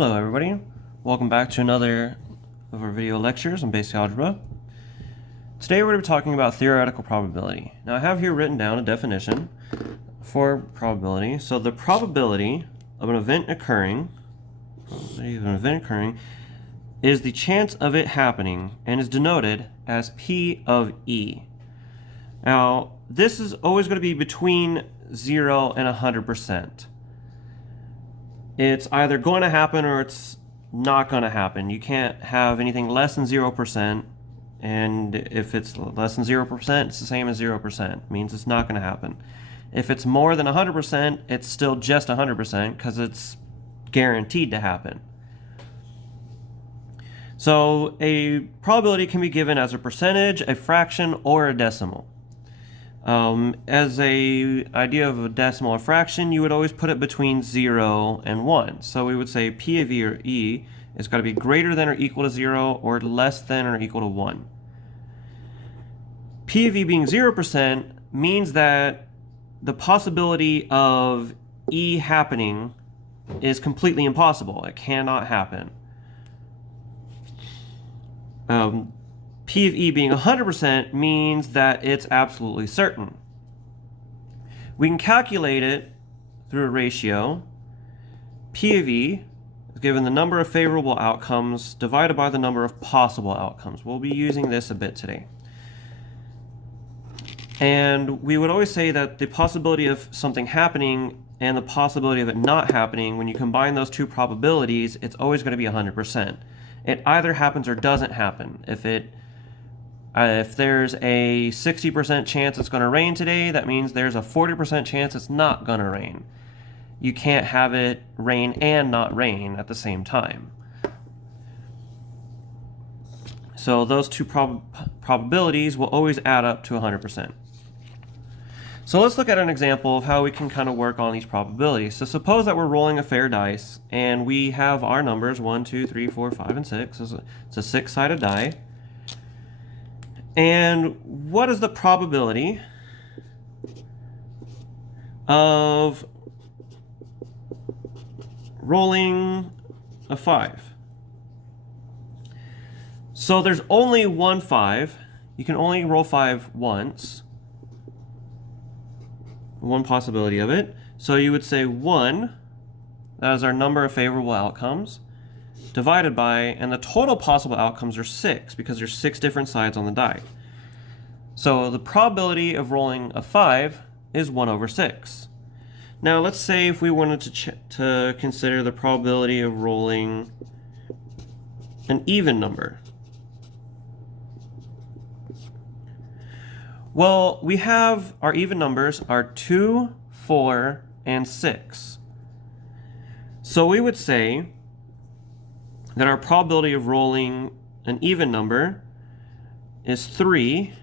Hello everybody, welcome back to another of our video lectures on basic algebra. Today we're going to be talking about theoretical probability. Now I have here written down a definition for probability. So the probability of an event occurring is the chance of it happening and is denoted as P of E. Now this is always going to be between 0 and 100%. It's either going to happen or it's not going to happen. You can't have anything less than 0%, and if it's less than 0%, it's the same as 0%. It means it's not going to happen. If it's more than 100%, it's still just 100% because it's guaranteed to happen. So a probability can be given as a percentage, a fraction, or a decimal. As a idea of a decimal or fraction, you would always put it between 0 and 1. So we would say P of E or E is got to be greater than or equal to 0 or less than or equal to 1. P of E being 0% means that the possibility of E happening is completely impossible. It cannot happen. P of E being 100% means that it's absolutely certain. We can calculate it through a ratio. P of E is given the number of favorable outcomes divided by the number of possible outcomes. We'll be using this a bit today. And we would always say that the possibility of something happening and the possibility of it not happening, when you combine those two probabilities, it's always going to be 100%. It either happens or doesn't happen. If there's a 60% chance it's going to rain today, that means there's a 40% chance it's not going to rain. You can't have it rain and not rain at the same time. So those two probabilities will always add up to 100%. So let's look at an example of how we can kind of work on these probabilities. So suppose that we're rolling a fair dice and we have our numbers 1, 2, 3, 4, 5, and 6. It's a 6-sided die. And what is the probability of rolling a 5? So there's only one 5. You can only roll 5 once. One possibility of it. So you would say 1, that is our number of favorable outcomes, divided by, and the total possible outcomes are 6 because there's 6 different sides on the die. So the probability of rolling a 5 is 1 over 6. Now let's say if we wanted to consider the probability of rolling an even number. Well, we have our even numbers are 2, 4, and 6. So we would say that our probability of rolling an even number is 3,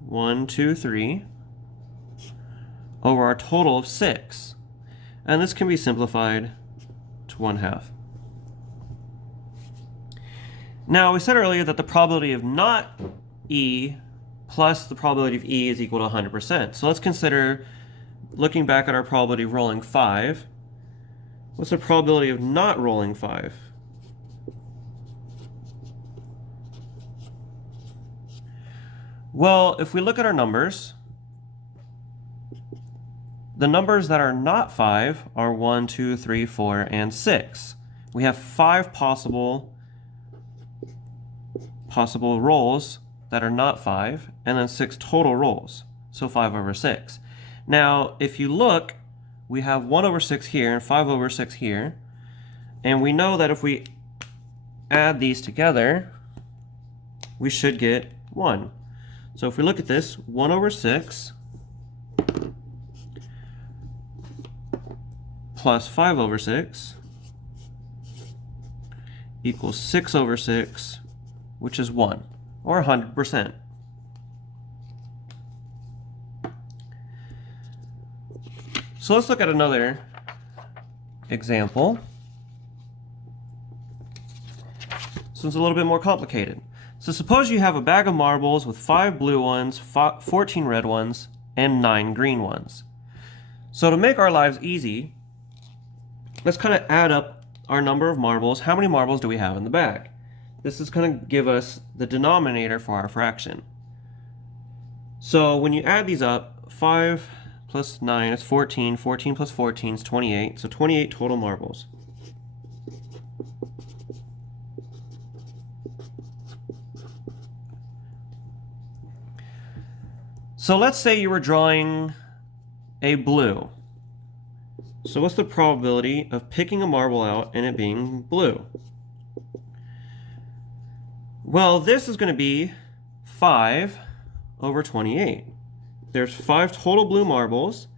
1, 2, 3, over our total of 6. And this can be simplified to 1/2. Now, we said earlier that the probability of not E plus the probability of E is equal to 100%. So let's consider looking back at our probability of rolling 5. What's the probability of not rolling 5? Well, if we look at our numbers, the numbers that are not 5 are 1, 2, 3, 4, and 6. We have 5 possible rolls that are not 5, and then 6 total rolls, so 5 over 6. Now, if you look, we have 1 over 6 here and 5 over 6 here, and we know that if we add these together, we should get 1. So if we look at this, 1 over 6 plus 5 over 6 equals 6 over 6, which is 1, or 100%. So let's look at another example. So it's a little bit more complicated. So suppose you have a bag of marbles with 5 blue ones, 14 red ones, and 9 green ones. So to make our lives easy, let's kind of add up our number of marbles. How many marbles do we have in the bag? This is going to give us the denominator for our fraction. So when you add these up, 5 plus 9 is 14. 14 plus 14 is 28. So 28 total marbles. So let's say you were drawing a blue. So what's the probability of picking a marble out and it being blue? Well, this is going to be 5 over 28. There's 5 total blue marbles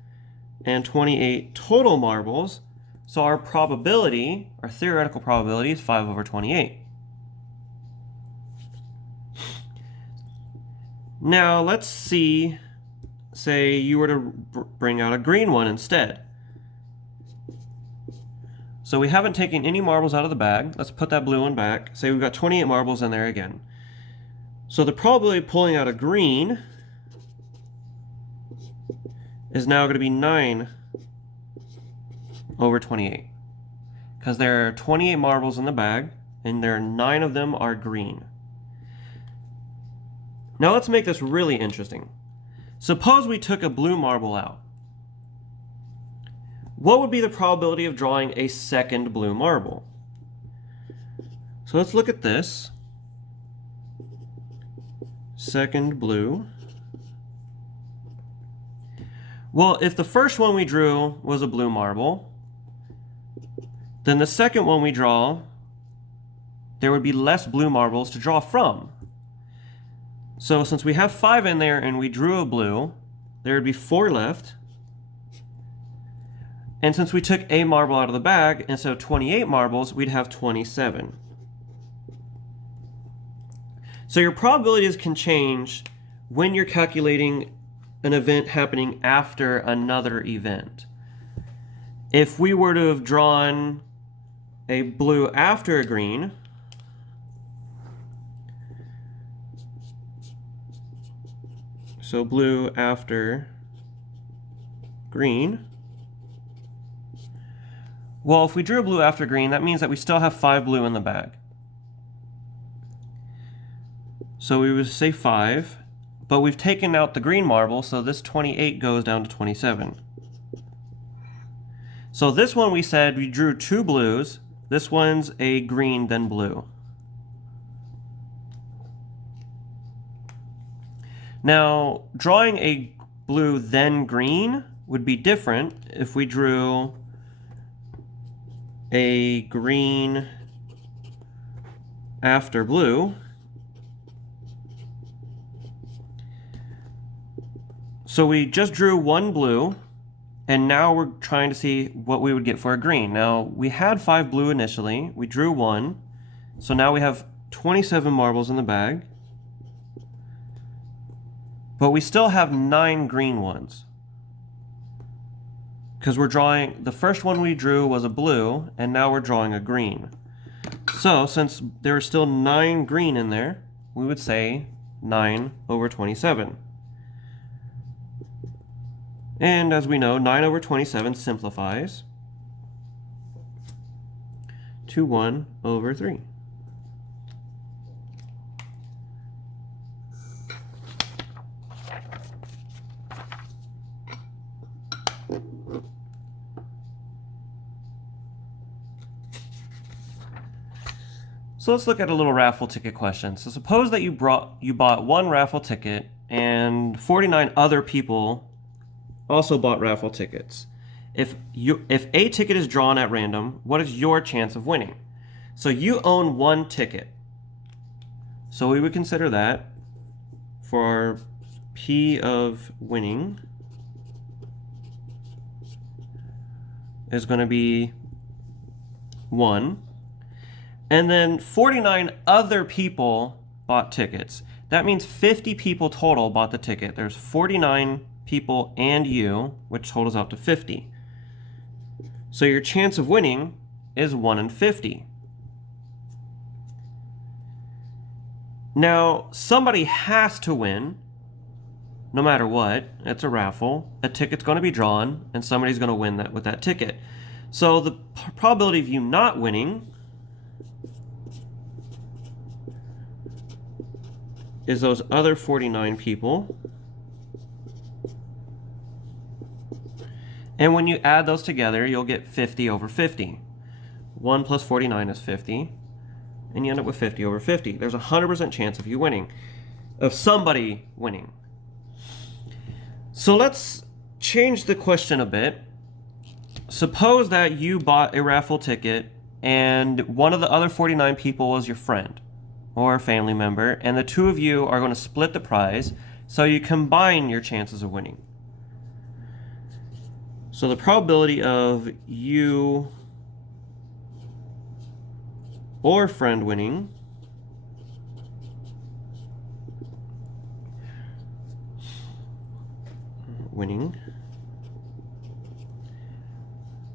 and 28 total marbles. So our probability, our theoretical probability, is 5 over 28. Now let's see, say you were to bring out a green one instead. So we haven't taken any marbles out of the bag. Let's put that blue one back. Say we've got 28 marbles in there again. So the probability of pulling out a green is now going to be 9 over 28. Because there are 28 marbles in the bag, and there are 9 of them are green. Now let's make this really interesting. Suppose we took a blue marble out. What would be the probability of drawing a second blue marble? So let's look at this. Second blue. Well, if the first one we drew was a blue marble, then the second one we draw, there would be less blue marbles to draw from. So since we have 5 in there and we drew a blue, there would be 4 left. And since we took a marble out of the bag, instead of 28 marbles, we'd have 27. So your probabilities can change when you're calculating an event happening after another event. If we were to have drawn a blue after a green, so blue after green. Well, if we drew a blue after green, that means that we still have 5 blue in the bag. So we would say 5, but we've taken out the green marble, so this 28 goes down to 27. So this one we said we drew 2 blues. This one's a green, then blue. Now, drawing a blue then green would be different if we drew a green after blue. So we just drew 1 blue, and now we're trying to see what we would get for a green. Now, we had 5 blue initially. We drew 1. So now we have 27 marbles in the bag. But we still have 9 green ones. Because we're drawing, the first one we drew was a blue, and now we're drawing a green. So since there are still 9 green in there, we would say 9 over 27. And as we know, 9 over 27 simplifies to 1 over 3. So let's look at a little raffle ticket question. So suppose that you bought 1 raffle ticket and 49 other people also bought raffle tickets. If a ticket is drawn at random, what is your chance of winning? So you own 1 ticket. So we would consider that for our P of winning is going to be 1. And then 49 other people bought tickets. That means 50 people total bought the ticket. There's 49 people and you, which totals out to 50. So your chance of winning is 1 in 50. Now, somebody has to win, no matter what. It's a raffle. A ticket's going to be drawn, and somebody's going to win that with that ticket. So the probability of you not winning is those other 49 people. And when you add those together, you'll get 50 over 50. 1 plus 49 is 50. And you end up with 50 over 50. There's a 100% chance of you winning, of somebody winning. So let's change the question a bit. Suppose that you bought a raffle ticket and one of the other 49 people was your friend or a family member, and the two of you are going to split the prize, so you combine your chances of winning. So the probability of you or friend winning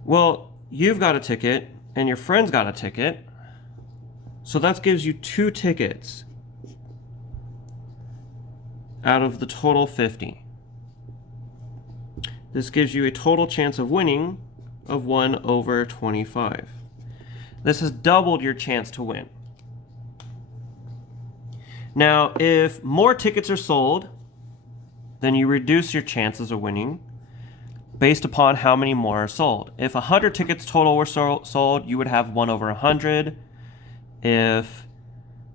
well, you've got a ticket and your friend's got a ticket, so that gives you 2 tickets out of the total 50. This gives you a total chance of winning of 1 over 25. This has doubled your chance to win. Now, if more tickets are sold, then you reduce your chances of winning based upon how many more are sold. If 100 tickets total were sold, you would have 1 over 100. If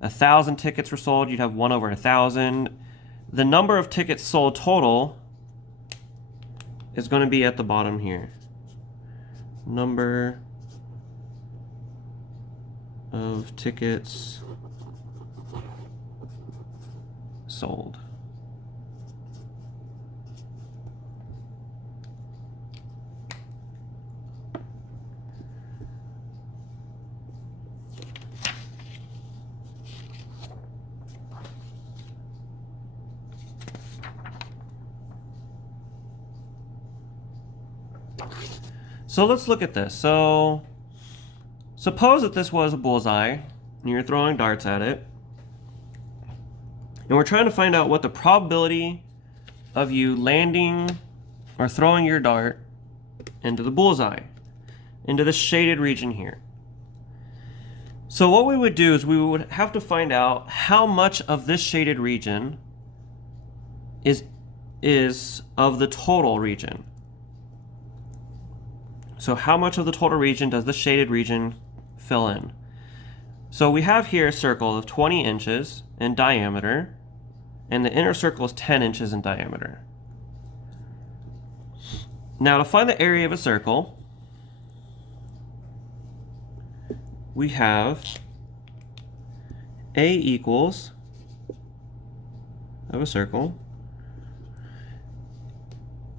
1,000 tickets were sold, you'd have 1 over 1,000. The number of tickets sold total is going to be at the bottom here. Number of tickets sold. So let's look at this. So suppose that this was a bullseye and you're throwing darts at it, and we're trying to find out what the probability of you landing or throwing your dart into the bullseye, into the shaded region here. So what we would do is we would have to find out how much of this shaded region is of the total region. So how much of the total region does the shaded region fill in? So we have here a circle of 20 inches in diameter, and the inner circle is 10 inches in diameter. Now to find the area of a circle, we have A equals of a circle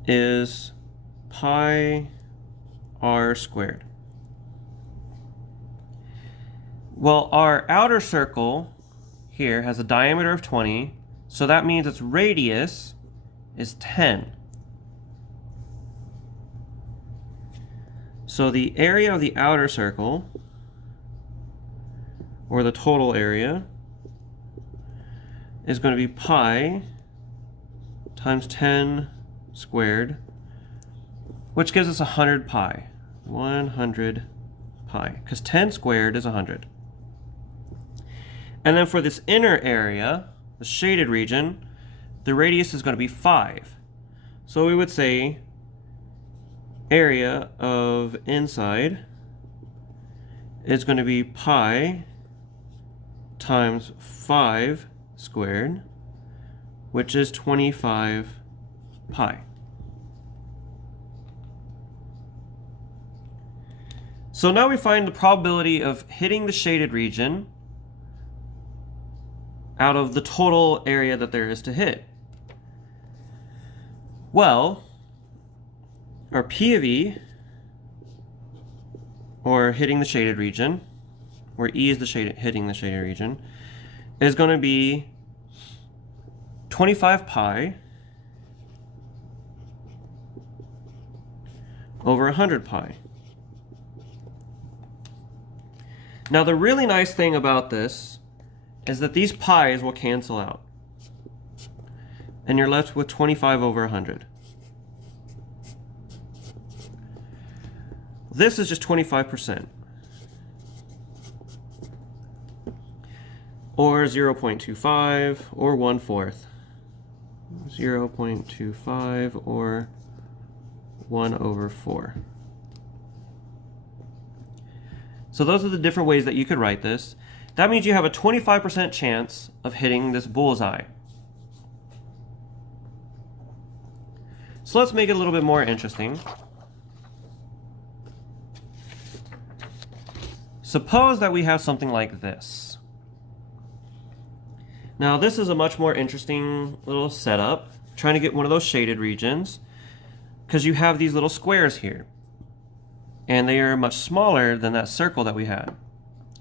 is pi r squared. Well, our outer circle here has a diameter of 20, so that means its radius is 10. So the area of the outer circle, or the total area, is going to be pi times 10 squared, which gives us 100 pi. 100 pi, because 10 squared is 100. And then for this inner area, the shaded region, the radius is going to be 5. So we would say area of inside is going to be pi times 5 squared, which is 25 pi. So now we find the probability of hitting the shaded region out of the total area that there is to hit. Well, our P of E, or hitting the shaded region, where E is the hitting the shaded region, is going to be 25 pi over 100 pi. Now the really nice thing about this is that these pi's will cancel out, and you're left with 25 over 100. this is just 25%. Or 0.25 or 1/4. 0.25 or 1/4. So those are the different ways that you could write this. That means you have a 25% chance of hitting this bullseye. So let's make it a little bit more interesting. Suppose that we have something like this. Now this is a much more interesting little setup, trying to get one of those shaded regions, because you have these little squares here. And they are much smaller than that circle that we had,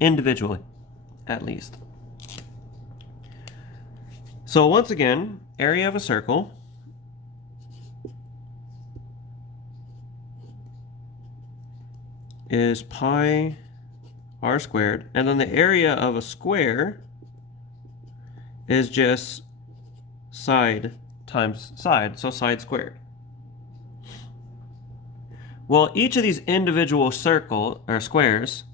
individually, at least. So once again, area of a circle is pi r squared, and then the area of a square is just side times side, so side squared. Well, each of these individual squares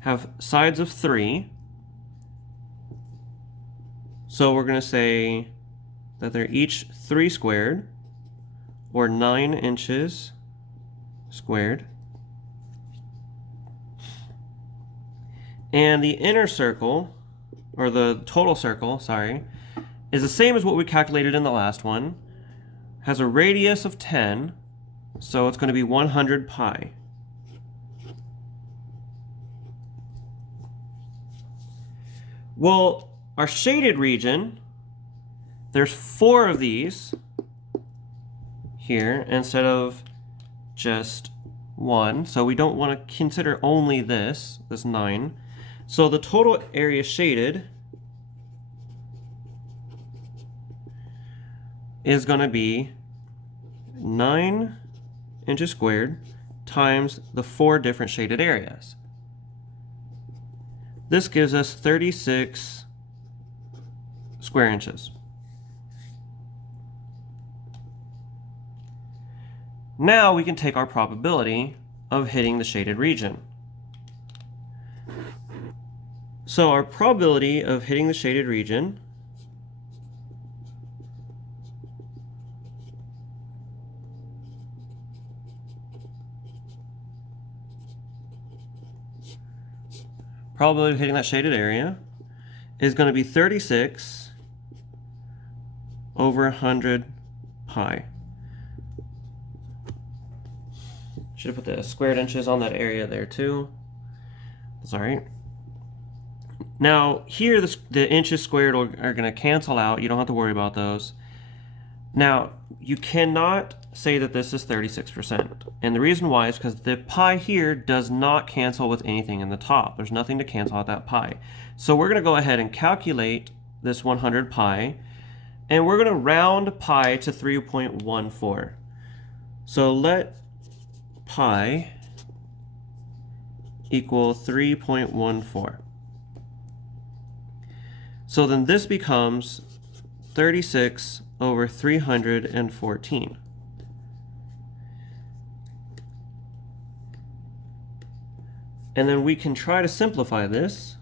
have sides of 3. So we're going to say that they're each 3 squared, or 9 inches squared. And the inner circle, or the total circle, sorry, is the same as what we calculated in the last one. Has a radius of 10, so it's going to be 100 pi. Well, our shaded region, there's 4 of these here instead of just 1. So we don't want to consider only this 9. So the total area shaded is going to be 9 inches squared times the 4 different shaded areas. This gives us 36 square inches. Now we can take our probability of hitting the shaded region. So our probability of hitting the shaded region of hitting that shaded area is going to be 36 over 100 pi. Should have put the squared inches on that area there too. That's all right. Now here the inches squared are going to cancel out. You don't have to worry about those. Now you cannot say that this is 36%. And the reason why is because the pi here does not cancel with anything in the top. There's nothing to cancel out that pi. So we're going to go ahead and calculate this 100 pi. And we're going to round pi to 3.14. So let pi equal 3.14. So then this becomes 36 over 314. And then we can try to simplify this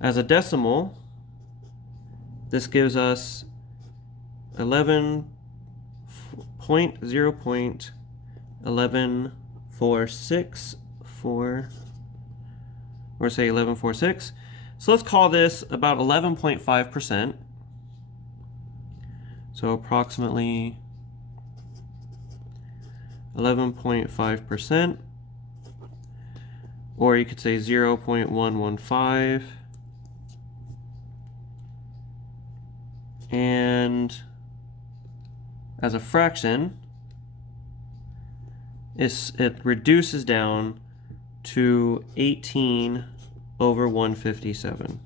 as a decimal. This gives us 0.1146, or say 1146. So let's call this about 11.5%. So approximately 11.5%, or you could say 0.115, and as a fraction, it reduces down to 18 over 157.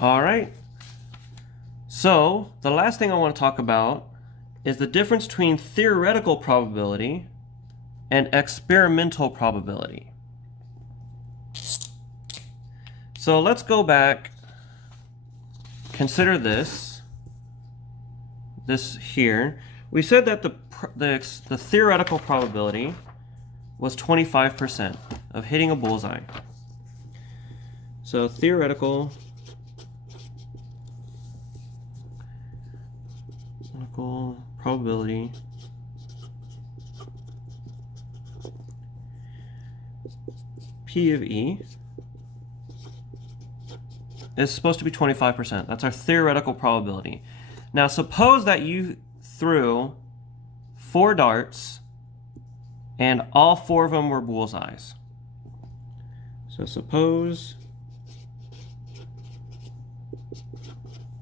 All right. So the last thing I want to talk about is the difference between theoretical probability and experimental probability. So let's go back, consider this here. We said that the theoretical probability was 25% of hitting a bullseye. So theoretical probability P of E is supposed to be 25%. That's our theoretical probability. Now suppose that you threw 4 darts and all 4 of them were bullseyes. So suppose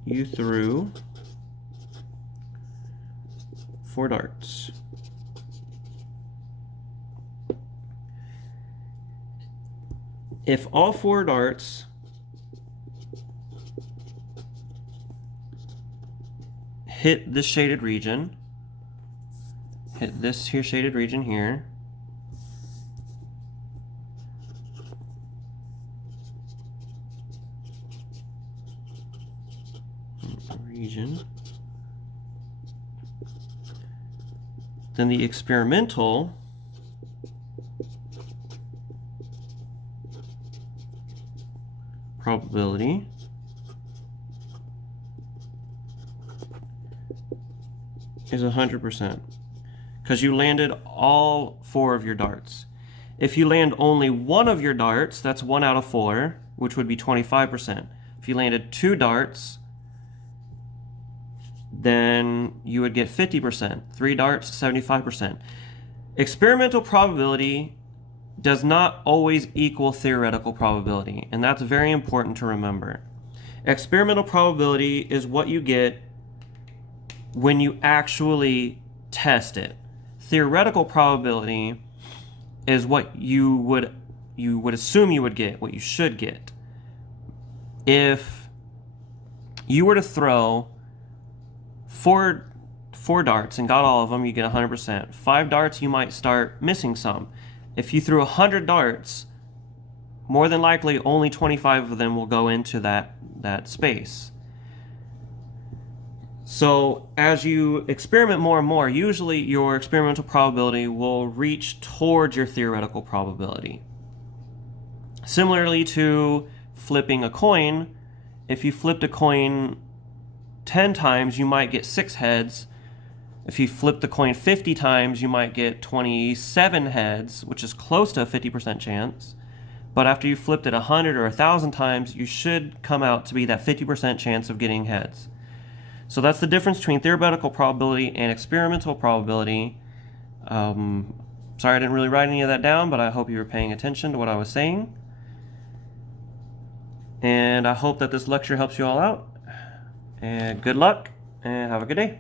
you threw 4 darts. If all 4 darts hit this shaded region, hit this here shaded region here, then the experimental probability is 100%, because you landed all 4 of your darts. If you land only 1 of your darts, that's 1 out of 4, which would be 25%. If you landed 2 darts, then you would get 50%. 3 darts, 75%. Experimental probability does not always equal theoretical probability, and that's very important to remember. Experimental probability is what you get when you actually test it. Theoretical probability is what you would assume you would get, what you should get. If you were to throw 4 darts and got all of them, you get 100%. 5 darts, you might start missing some. If you threw 100 darts, more than likely only 25 of them will go into that space. So as you experiment more and more, usually your experimental probability will reach towards your theoretical probability. Similarly to flipping a coin, if you flipped a coin 10 times, you might get 6 heads. If you flip the coin 50 times, you might get 27 heads, which is close to a 50% chance. But after you flipped it 100 or 1,000 times, you should come out to be that 50% chance of getting heads. So that's the difference between theoretical probability and experimental probability. Sorry I didn't really write any of that down, but I hope you were paying attention to what I was saying. And I hope that this lecture helps you all out. And good luck, and have a good day.